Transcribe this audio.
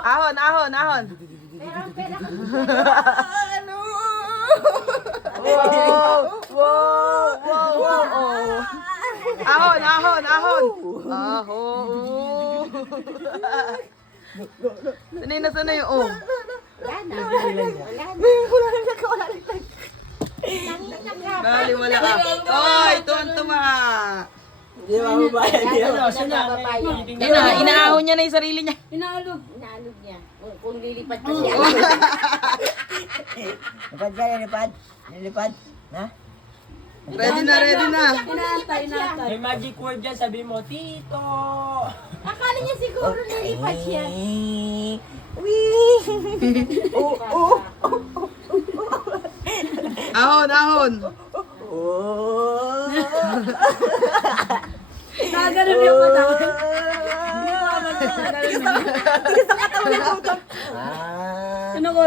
Ahon, ahon, ahon. Ano? Wow! Wow! Wow! Wow! Ahon, ahon, ahon. Ahon. Sanay na sanay yung oh. Naliwala ka. Oy, tuwan-tuma. Hindi mababayad. Hindi mababayad. Inaahon niya na yung sarili niya. Inaalog niya. Kung lilipat pa siya. Lipad ka, lipad. Lipad. Na? Ready na, ready na. Inaantay. May magic word dyan, sabi mo, Tito! Akala niya siguro lilipat siya. Ahon, ahon. Nagano'n yung mata. Ah. Ano ko?